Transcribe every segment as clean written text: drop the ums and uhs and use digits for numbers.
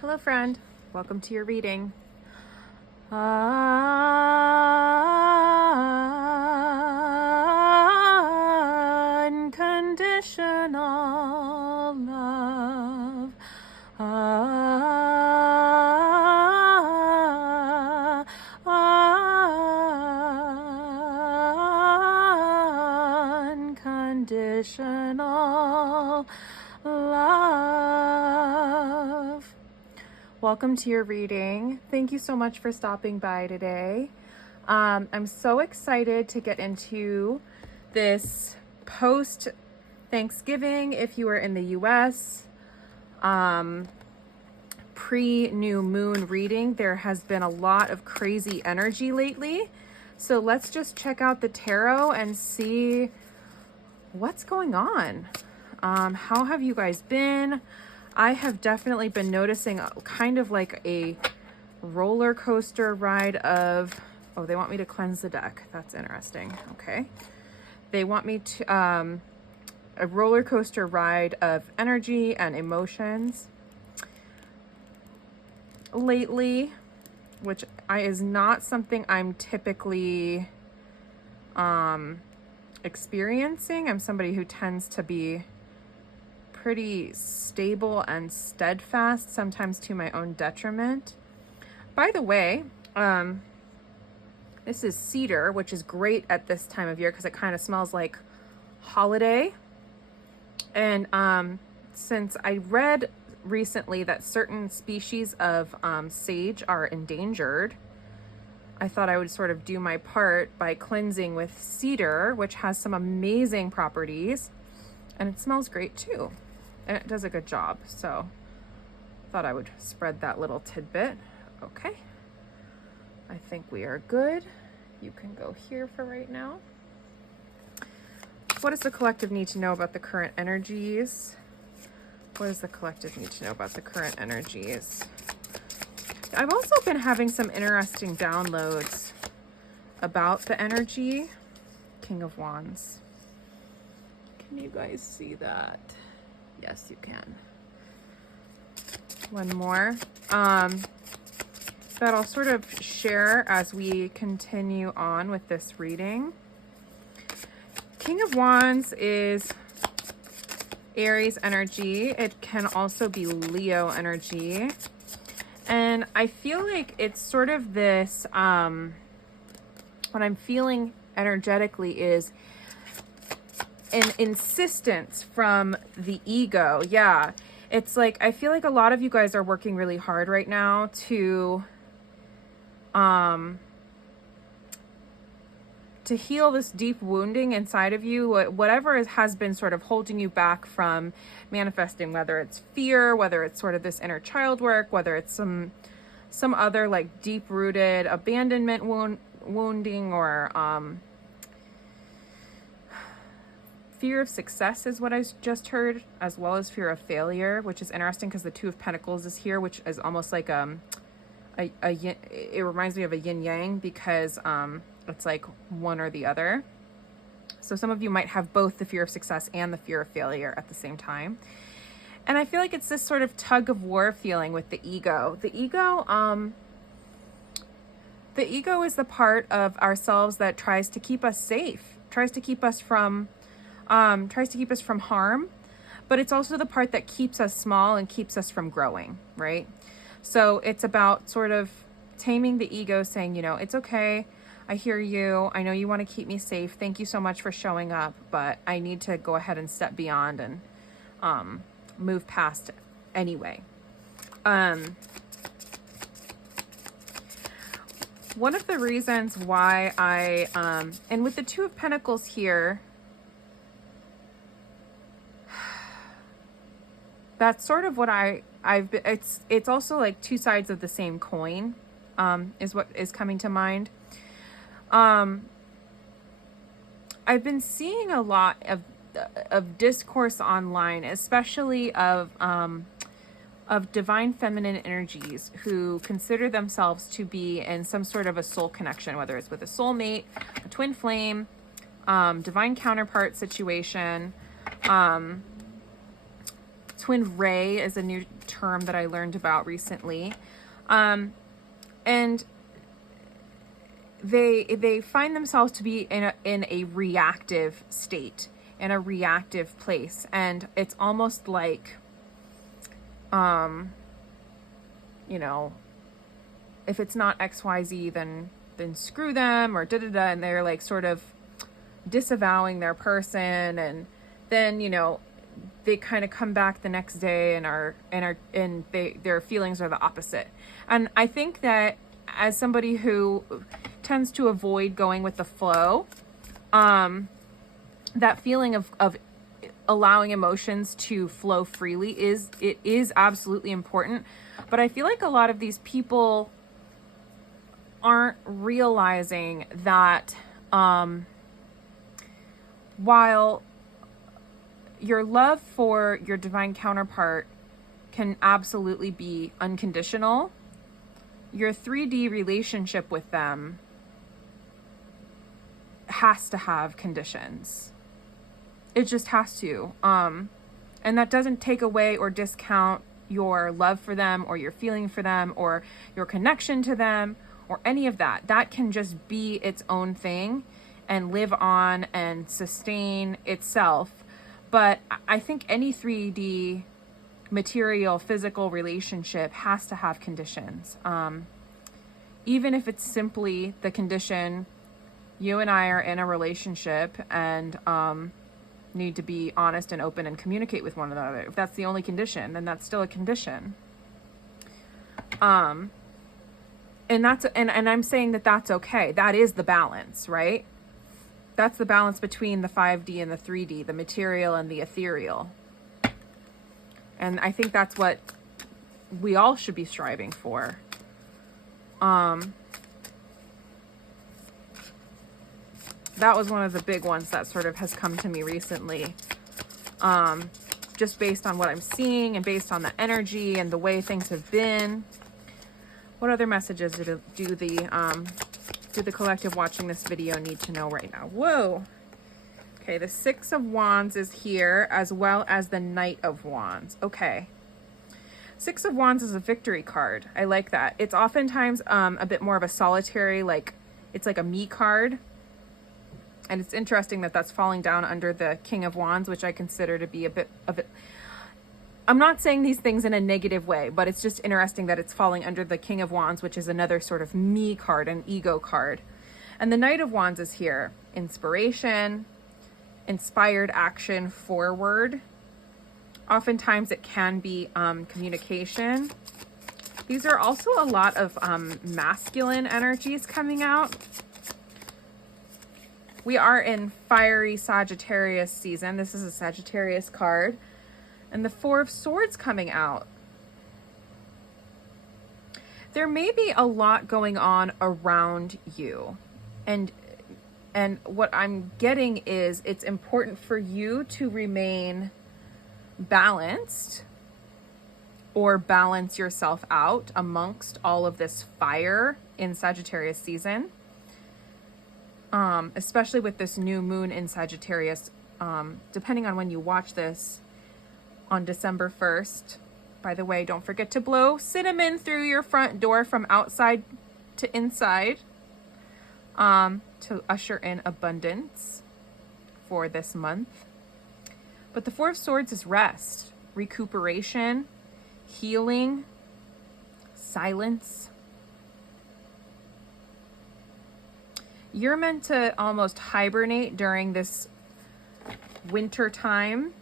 Hello, friend. Welcome to your reading. Unconditional love. Unconditional love. Welcome to your reading. Thank you so much for stopping by today. I'm so excited to get into this post Thanksgiving if you are in the US. Pre-new moon reading. There has been a lot of crazy energy lately. So let's just check out the tarot and see what's going on. How have you guys been? I have definitely been noticing kind of like a roller coaster ride of, oh, they want me to cleanse the deck. That's interesting. Okay. They want me to, a roller coaster ride of energy and emotions lately, which is not something I'm typically experiencing. I'm somebody who tends to be pretty stable and steadfast, sometimes to my own detriment. By the way, this is cedar, which is great at this time of year because it kind of smells like holiday. And since I read recently that certain species of sage are endangered, I thought I would sort of do my part by cleansing with cedar, which has some amazing properties, and it smells great too. And it does a good job. So thought I would spread that little tidbit. Okay. I think we are good. You can go here for right now. What does the collective need to know about the current energies? What does the collective need to know about the current energies? I've also been having some interesting downloads about the energy. King of Wands. Can you guys see that? Yes, you can. One more that I'll sort of share as we continue on with this reading. King of Wands is Aries energy. It can also be Leo energy. And I feel like it's sort of this, what I'm feeling energetically is an insistence from the ego. Yeah. It's like, I feel like a lot of you guys are working really hard right now to heal this deep wounding inside of you, whatever has been sort of holding you back from manifesting, whether it's fear, whether it's sort of this inner child work, whether it's some other like deep rooted abandonment wounding, or fear of success is what I just heard, as well as fear of failure, which is interesting because the Two of Pentacles is here, which is almost like it reminds me of a yin yang, because it's like one or the other. So some of you might have both the fear of success and the fear of failure at the same time. And I feel like it's this sort of tug of war feeling with the ego. The ego is the part of ourselves that tries to keep us safe, tries to keep us from harm, but it's also the part that keeps us small and keeps us from growing, right? So it's about sort of taming the ego, saying, you know, it's okay. I hear you. I know you want to keep me safe. Thank you so much for showing up, but I need to go ahead and step beyond and move past anyway. One of the reasons why I, and with the Two of Pentacles here, that's sort of what I've been, it's also like two sides of the same coin, is what is coming to mind. I've been seeing a lot of discourse online, especially of divine feminine energies who consider themselves to be in some sort of a soul connection, whether it's with a soulmate, a twin flame, divine counterpart situation, twin ray is a new term that I learned about recently. And they find themselves to be in a reactive state, in a reactive place. And it's almost like, you know, if it's not XYZ, then screw them, or da-da-da, and they're like sort of disavowing their person, and then, you know, they kind of come back the next day and their feelings are the opposite. And I think that as somebody who tends to avoid going with the flow, that feeling of allowing emotions to flow freely is absolutely important. But I feel like a lot of these people aren't realizing that while your love for your divine counterpart can absolutely be unconditional, your 3D relationship with them has to have conditions. It just has to. And that doesn't take away or discount your love for them, or your feeling for them, or your connection to them, or any of that. That can just be its own thing and live on and sustain itself. But I think any 3D material, physical relationship has to have conditions. Even if it's simply the condition, you and I are in a relationship and need to be honest and open and communicate with one another. If that's the only condition, then that's still a condition. And that's, and I'm saying that that's okay. That is the balance, right? That's the balance between the 5D and the 3D, the material and the ethereal. And I think that's what we all should be striving for. That was one of the big ones that sort of has come to me recently. Just based on what I'm seeing and based on the energy and the way things have been. What other messages do the collective watching this video need to know right now? Whoa. Okay, the 6 of Wands is here, as well as the Knight of Wands. Okay. 6 of Wands is a victory card. I like that. It's oftentimes a bit more of a solitary, like, it's like a me card. And it's interesting that that's falling down under the King of Wands, which I consider to be a bit of it. I'm not saying these things in a negative way, but it's just interesting that it's falling under the King of Wands, which is another sort of me card, an ego card. And the Knight of Wands is here. Inspiration, inspired action forward. Oftentimes it can be communication. These are also a lot of masculine energies coming out. We are in fiery Sagittarius season. This is a Sagittarius card. And the 4 of Swords coming out. There may be a lot going on around you. And what I'm getting is it's important for you to remain balanced, or balance yourself out amongst all of this fire in Sagittarius season. Especially with this new moon in Sagittarius, depending on when you watch this, on December 1st. By the way, don't forget to blow cinnamon through your front door from outside to inside, to usher in abundance for this month. But the 4 of Swords is rest, recuperation, healing, silence. You're meant to almost hibernate during this winter time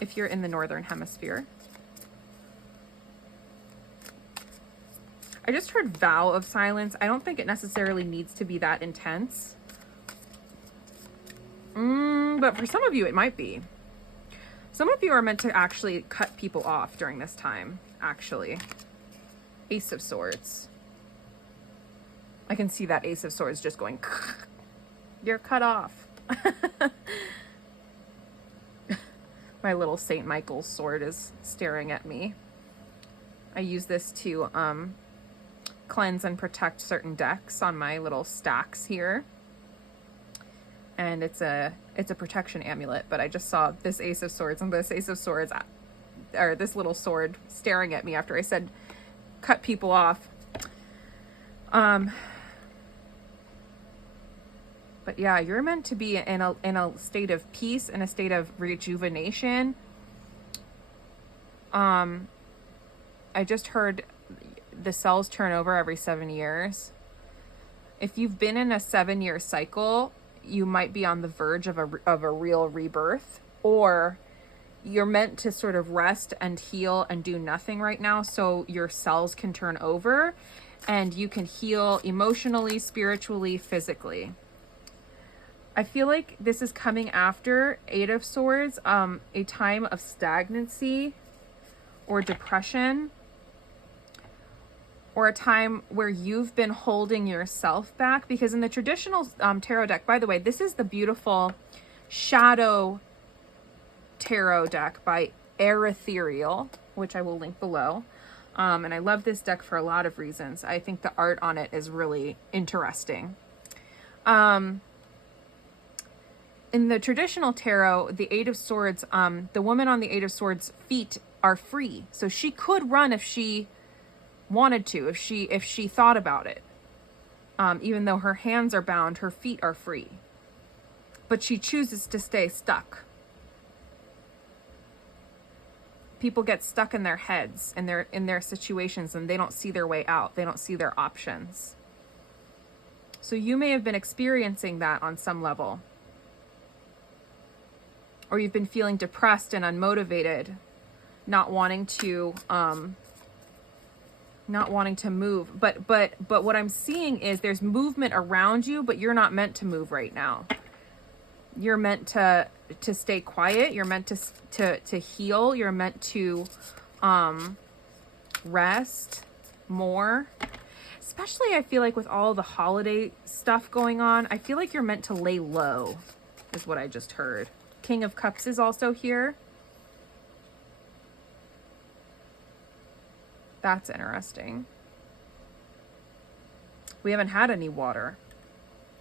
if you're in the northern hemisphere. I just heard vow of silence. I don't think it necessarily needs to be that intense. But for some of you, it might be. Some of you are meant to actually cut people off during this time, actually. Ace of Swords. I can see that Ace of Swords just going, you're cut off. My little St. Michael's sword is staring at me. I use this to cleanse and protect certain decks on my little stacks here. And it's a protection amulet, but I just saw this Ace of Swords, and this Ace of Swords or this little sword staring at me after I said cut people off. But yeah, you're meant to be in a state of peace, in a state of rejuvenation. I just heard the cells turn over every 7 years. If you've been in a 7-year cycle, you might be on the verge of a real rebirth, or you're meant to sort of rest and heal and do nothing right now so your cells can turn over and you can heal emotionally, spiritually, physically. I feel like this is coming after Eight of Swords, a time of stagnancy or depression, or a time where you've been holding yourself back. Because in the traditional tarot deck, by the way, this is the beautiful Shadow Tarot deck by Erethereal, which I will link below. And I love this deck for a lot of reasons. I think the art on it is really interesting. In the traditional tarot, the Eight of Swords, the woman on the Eight of Swords' feet are free. So she could run if she wanted to, if she thought about it. Even though her hands are bound, her feet are free. But she chooses to stay stuck. People get stuck in their heads and in their situations, and they don't see their way out. They don't see their options. So you may have been experiencing that on some level. Or you've been feeling depressed and unmotivated, not wanting to move. But what I'm seeing is there's movement around you, but you're not meant to move right now. You're meant to stay quiet. You're meant to heal. You're meant to rest more. Especially, I feel like with all the holiday stuff going on, I feel like you're meant to lay low, is what I just heard. King of Cups is also here. That's interesting. We haven't had any water.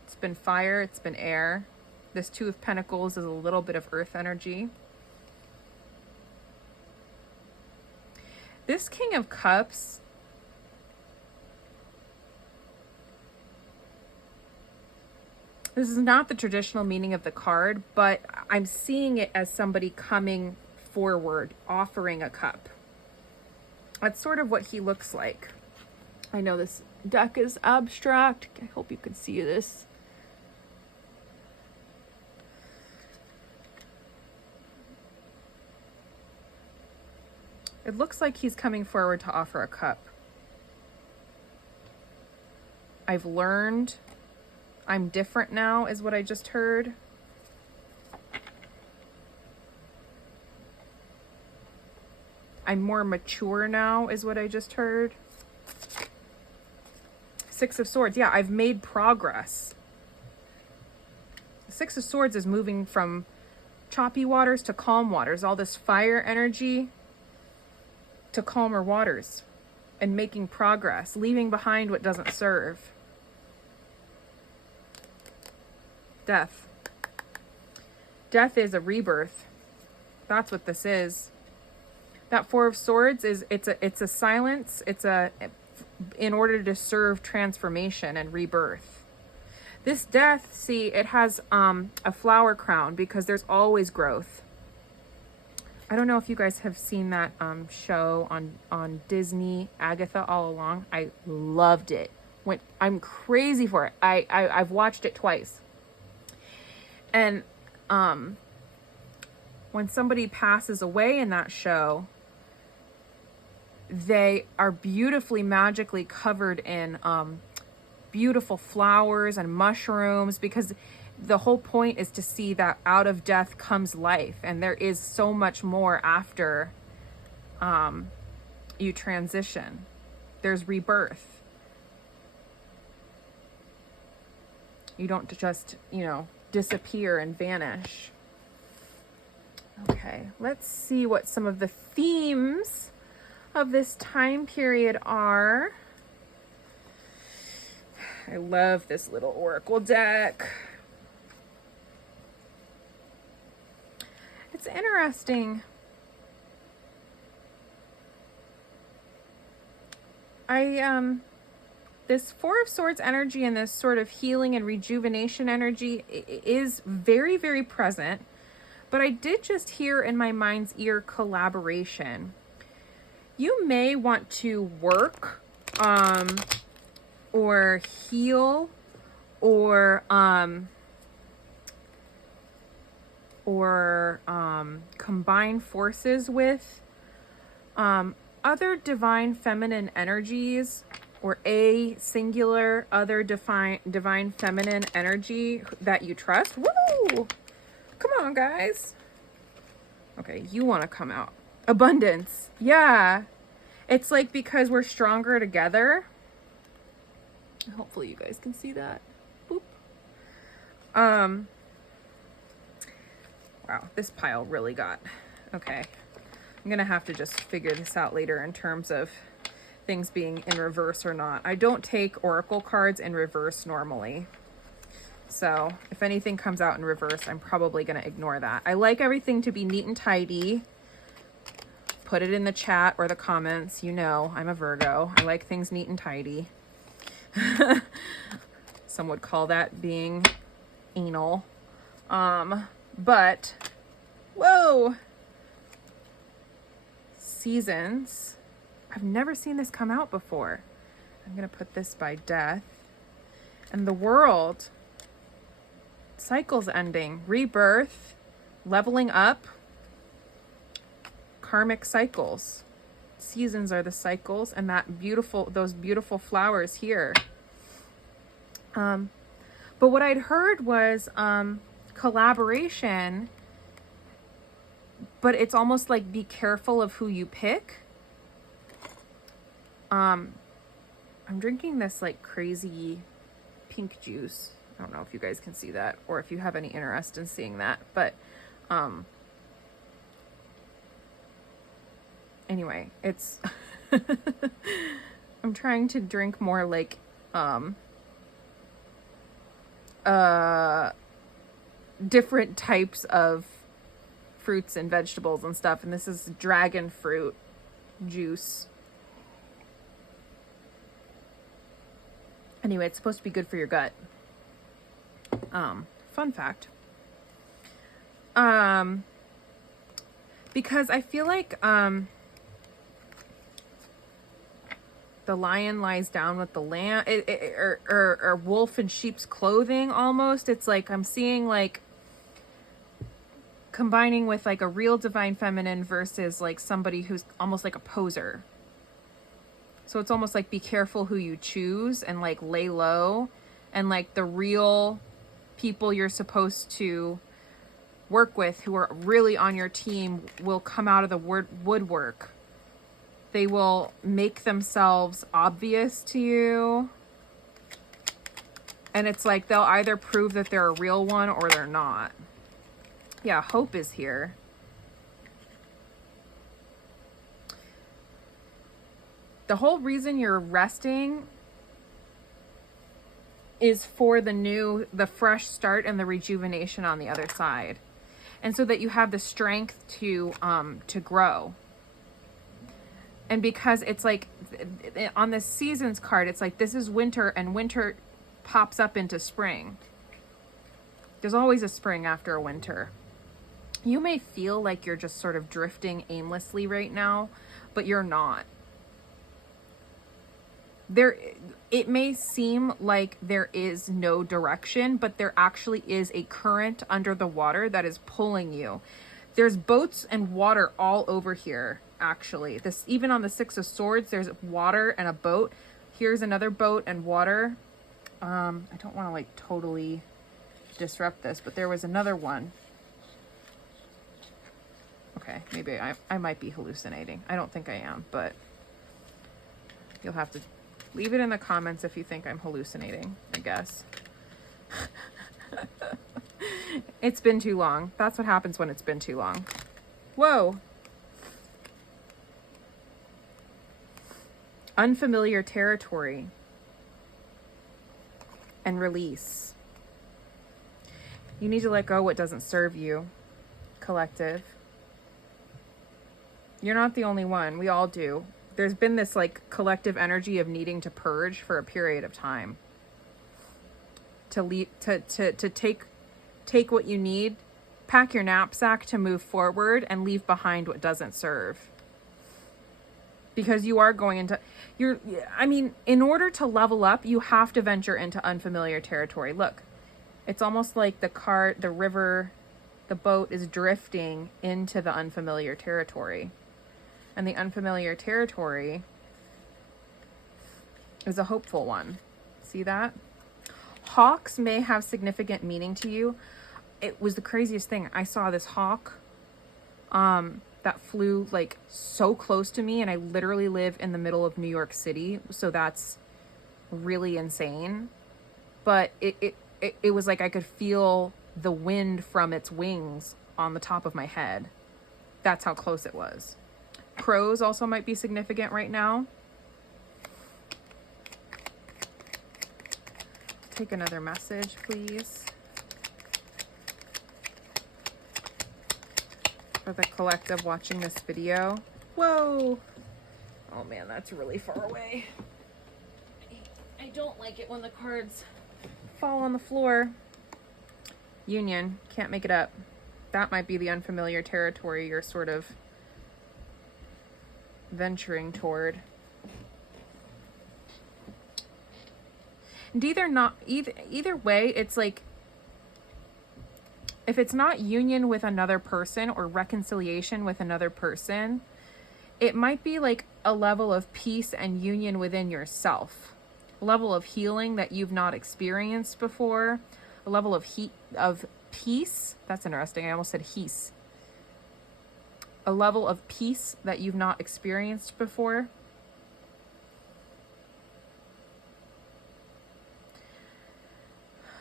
It's been fire, it's been air. This Two of Pentacles is a little bit of earth energy. This King of Cups, this is not the traditional meaning of the card, but I'm seeing it as somebody coming forward, offering a cup. That's sort of what he looks like. I know this deck is abstract. I hope you can see this. It looks like he's coming forward to offer a cup. I've learned. I'm different now, is what I just heard. I'm more mature now, is what I just heard. Six of Swords. Yeah, I've made progress. Six of Swords is moving from choppy waters to calm waters. All this fire energy to calmer waters. And making progress. Leaving behind what doesn't serve. Death. Death is a rebirth. That's what this is. That Four of Swords is it's a silence. It's in order to serve transformation and rebirth. This death, see, it has a flower crown because there's always growth. I don't know if you guys have seen that show on Disney, Agatha All Along. I loved it. I'm crazy for it. I've watched it twice. And when somebody passes away in that show, they are beautifully, magically covered in beautiful flowers and mushrooms, because the whole point is to see that out of death comes life, and there is so much more after you transition. There's rebirth. You don't just, disappear and vanish. Okay, let's see what some of the themes of this time period are. I love this little oracle deck. It's interesting. This Four of Swords energy and this sort of healing and rejuvenation energy is very, very present. But I did just hear in my mind's ear collaboration. You may want to work or heal or combine forces with other divine feminine energies, or a singular other divine feminine energy that you trust. Woo! Come on, guys. Okay, you want to come out. Abundance. Yeah. It's like because we're stronger together. Hopefully you guys can see that. Boop. Wow, this pile really got... Okay. I'm going to have to just figure this out later in terms of things being in reverse or not. I don't take oracle cards in reverse normally. So if anything comes out in reverse, I'm probably going to ignore that. I like everything to be neat and tidy. Put it in the chat or the comments. You know, I'm a Virgo. I like things neat and tidy. Some would call that being anal. But, whoa! Seasons. I've never seen this come out before. I'm going to put this by death. And the world. Cycles ending. Rebirth. Leveling up. Karmic cycles. Seasons are the cycles, and those beautiful flowers here. But what I'd heard was collaboration, but it's almost like be careful of who you pick. I'm drinking this like crazy pink juice. I don't know if you guys can see that or if you have any interest in seeing that, but anyway, it's I'm trying to drink more like different types of fruits and vegetables and stuff, and this is dragon fruit juice. Anyway, it's supposed to be good for your gut. Fun fact. Because I feel like the lion lies down with the lamb, or wolf in sheep's clothing almost. It's like I'm seeing like combining with like a real divine feminine versus like somebody who's almost like a poser. So it's almost like be careful who you choose and like lay low, and like the real people you're supposed to work with who are really on your team will come out of the woodwork. They will make themselves obvious to you. And it's like they'll either prove that they're a real one or they're not. Yeah, hope is here. The whole reason you're resting is for the fresh start and the rejuvenation on the other side. And so that you have the strength to grow. And because it's like on the seasons card, it's like this is winter, and winter pops up into spring. There's always a spring after a winter. You may feel like you're just sort of drifting aimlessly right now, but you're not. It may seem like there is no direction, but there actually is a current under the water that is pulling you. There's boats and water all over here, actually. This, even on the Six of Swords, there's water and a boat. Here's another boat and water. I don't want to like totally disrupt this, but there was another one. Okay, maybe I might be hallucinating. I don't think I am, but you'll have to leave it in the comments if you think I'm hallucinating, I guess. It's been too long. That's what happens when it's been too long. Whoa. Unfamiliar territory. And release. You need to let go what doesn't serve you, collective. You're not the only one. We all do. there's been this like collective energy of needing to purge for a period of time. To take what you need, pack your knapsack to move forward, and leave behind what doesn't serve. Because you are going into, in order to level up, you have to venture into unfamiliar territory. Look, it's almost like the river, the boat is drifting into the unfamiliar territory. And the unfamiliar territory is a hopeful one. See that? Hawks may have significant meaning to you. It was the craziest thing. I saw this hawk that flew like so close to me, and I literally live in the middle of New York City, so that's really insane. But it was like I could feel the wind from its wings on the top of my head. That's how close it was. Crows also might be significant right now. Take another message, please. For the collective watching this video. Whoa! Oh man, that's really far away. I don't like it when the cards fall on the floor. Union, can't make it up. That might be the unfamiliar territory you're sort of venturing toward. And either way, it's like, if it's not union with another person or reconciliation with another person, it might be like a level of peace and union within yourself, a level of healing that you've not experienced before, a level of peace. That's interesting. I almost said he's. A level of peace that you've not experienced before.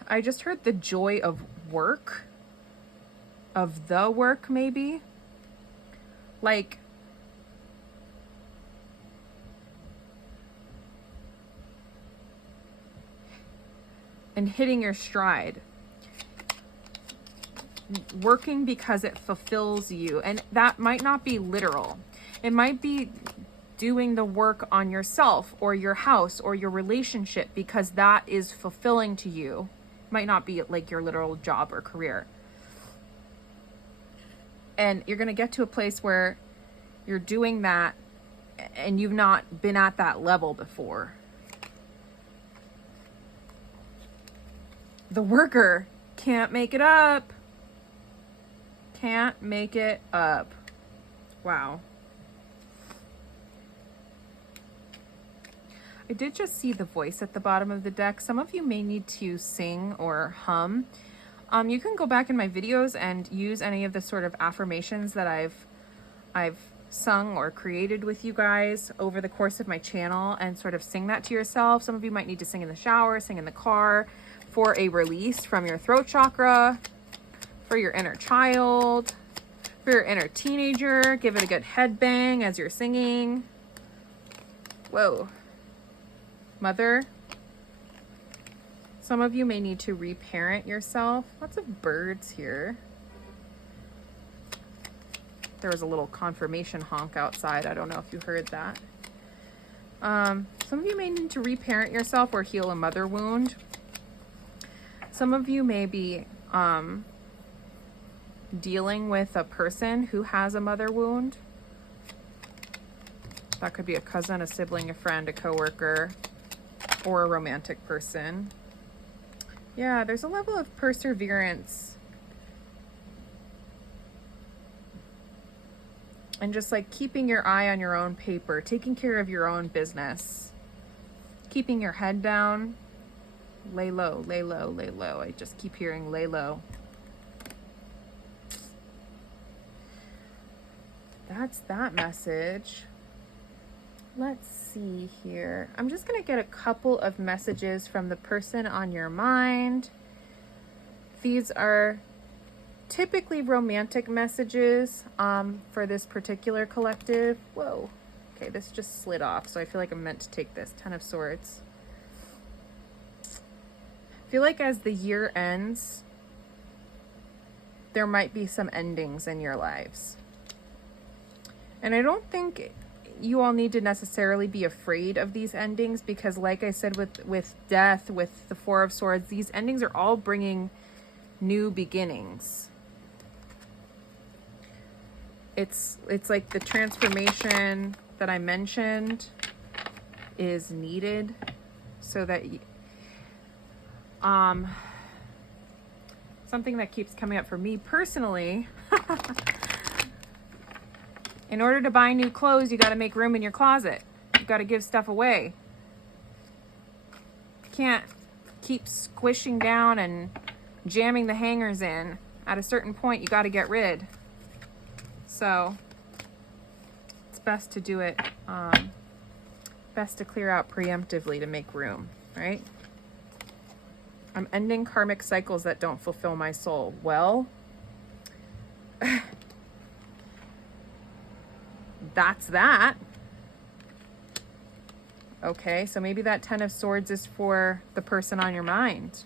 I just heard the joy of work, of the work maybe. Like, and hitting your stride. Working because it fulfills you. And that might not be literal. It might be doing the work on yourself or your house or your relationship because that is fulfilling to you. Might not be like your literal job or career. And you're going to get to a place where you're doing that and you've not been at that level before. The worker can't make it up. Can't make it up. Wow. I did just see the voice at the bottom of the deck. Some of you may need to sing or hum. You can go back in my videos and use any of the sort of affirmations that I've sung or created with you guys over the course of my channel and sort of sing that to yourself. Some of you might need to sing in the shower, sing in the car for a release from your throat chakra, for your inner child, for your inner teenager. Give it a good head bang as you're singing. Whoa. Mother, some of you may need to reparent yourself. Lots of birds here. There was a little confirmation honk outside. I don't know if you heard that. Some of you may need to reparent yourself or heal a mother wound. Some of you may be dealing with a person who has a mother wound. That could be a cousin, a sibling, a friend, a coworker, or a romantic person. Yeah, there's a level of perseverance. And just like keeping your eye on your own paper, taking care of your own business, keeping your head down. Lay low, lay low, lay low. I just keep hearing lay low. That's that message. Let's see here. I'm just going to get a couple of messages from the person on your mind. These are typically romantic messages for this particular collective. Whoa. Okay, this just slid off, so I feel like I'm meant to take this. 10 of Swords. I feel like as the year ends, there might be some endings in your lives. And I don't think you all need to necessarily be afraid of these endings, because like I said, with death, with the Four of Swords, these endings are all bringing new beginnings. It's like the transformation that I mentioned is needed so that something that keeps coming up for me personally. In order to buy new clothes, you got to make room in your closet. You got to give stuff away. You can't keep squishing down and jamming the hangers in. At a certain point, you got to get rid. So it's best to do it, best to clear out preemptively to make room, right? I'm ending karmic cycles that don't fulfill my soul. Well, that's that. Okay, so maybe that Ten of Swords is for the person on your mind.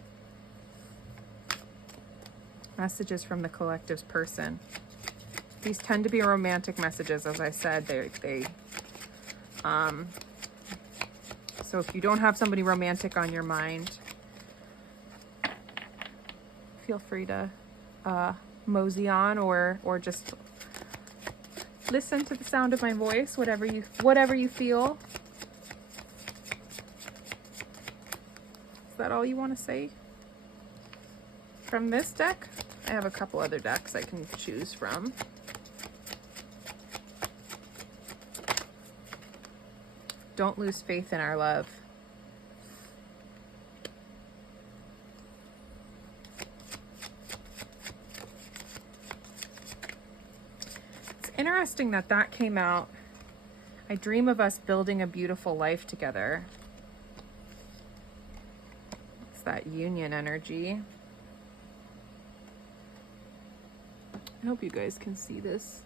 Messages from the collective's person. These tend to be romantic messages, as I said. So if you don't have somebody romantic on your mind, feel free to mosey on or just listen to the sound of my voice, whatever you feel. Is that all you want to say from this deck? I have a couple other decks I can choose from. Don't lose faith in our love. It's interesting that that came out. I dream of us building a beautiful life together. It's that union energy. I hope you guys can see this.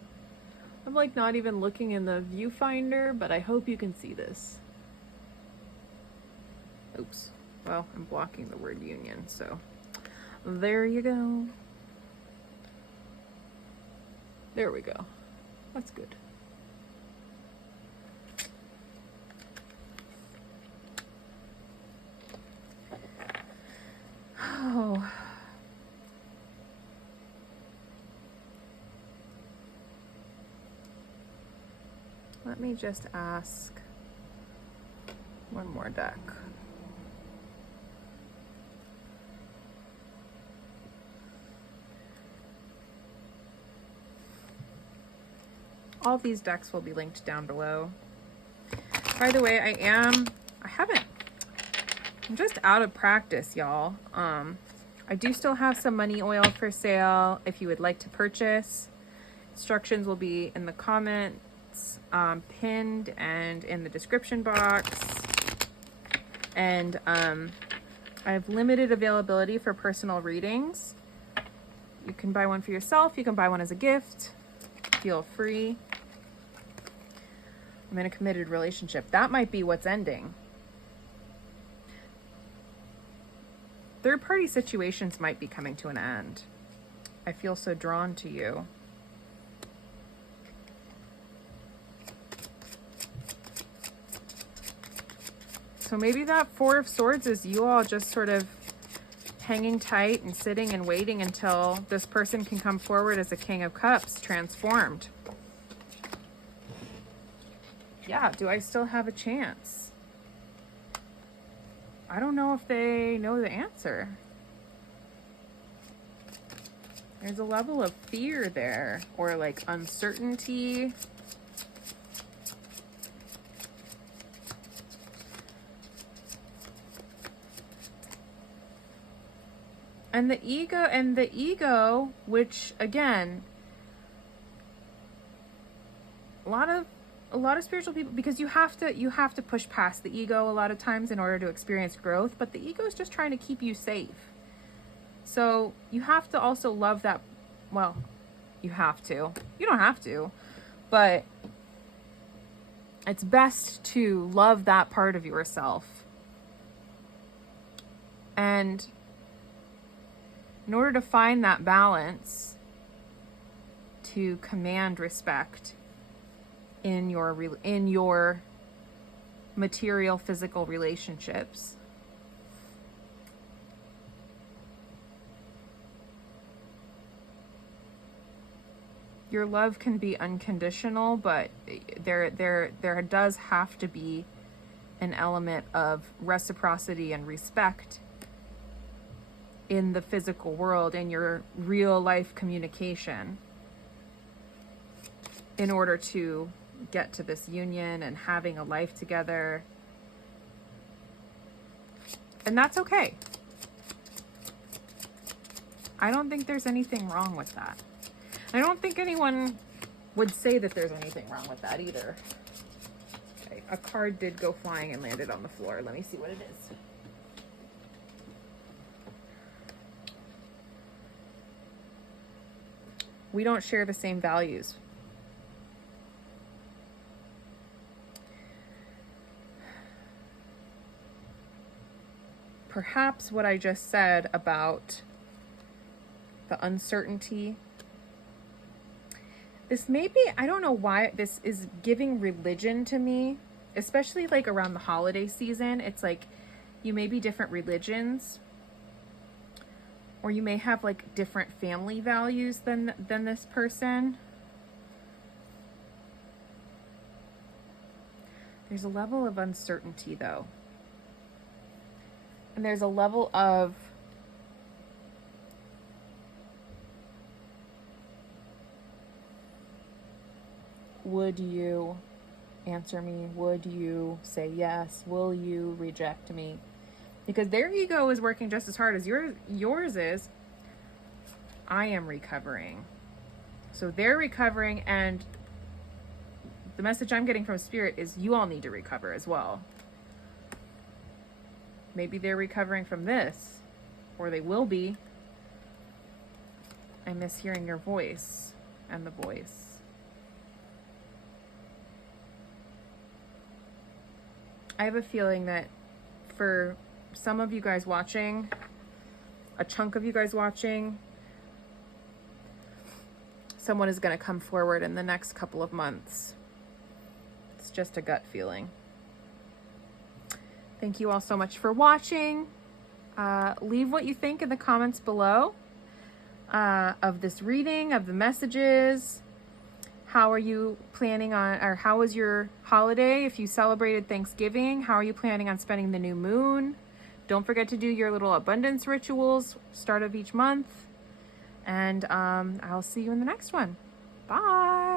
I'm like not even looking in the viewfinder, but I hope you can see this. Oops. Well, I'm blocking the word union, so there you go. There we go. That's good. Oh. Let me just ask one more deck. All of these decks will be linked down below. By the way, I'm just out of practice, y'all. I do still have some money oil for sale if you would like to purchase. Instructions will be in the comments, pinned and in the description box. And I have limited availability for personal readings. You can buy one for yourself. You can buy one as a gift. Feel free. I'm in a committed relationship. That might be what's ending. Third-party situations might be coming to an end. I feel so drawn to you. So maybe that Four of Swords is you all just sort of hanging tight and sitting and waiting until this person can come forward as a King of Cups, transformed. Yeah, do I still have a chance? I don't know if they know the answer. There's a level of fear there, or like uncertainty. And the ego, which again, a lot of spiritual people, because you have to push past the ego a lot of times in order to experience growth, but the ego is just trying to keep you safe. So you have to also love that. Well, you have to. You don't have to, but it's best to love that part of yourself. And in order to find that balance, to command respect, in your material physical relationships. Your love can be unconditional, but there does have to be an element of reciprocity and respect in the physical world, in your real life communication, in order to get to this union and having a life together. And that's okay. I don't think there's anything wrong with that. I don't think anyone would say that there's anything wrong with that either. Okay, a card did go flying and landed on the floor. Let me see what it is. We don't share the same values. Perhaps what I just said about the uncertainty, this may be, I don't know why this is giving religion to me, especially like around the holiday season. It's like you may be different religions, or you may have like different family values than this person. There's a level of uncertainty though. And there's a level of would you answer me? Would you say yes? Will you reject me? Because their ego is working just as hard as yours is. I am recovering. So they're recovering, and the message I'm getting from Spirit is you all need to recover as well. Maybe they're recovering from this, or they will be. I miss hearing your voice and the voice. I have a feeling that for some of you guys watching, a chunk of you guys watching, someone is going to come forward in the next couple of months. It's just a gut feeling. Thank you all so much for watching. Leave what you think in the comments below of this reading, of the messages. How are you planning on, or how was your holiday? If you celebrated Thanksgiving, how are you planning on spending the new moon? Don't forget to do your little abundance rituals, start of each month. And I'll see you in the next one. Bye.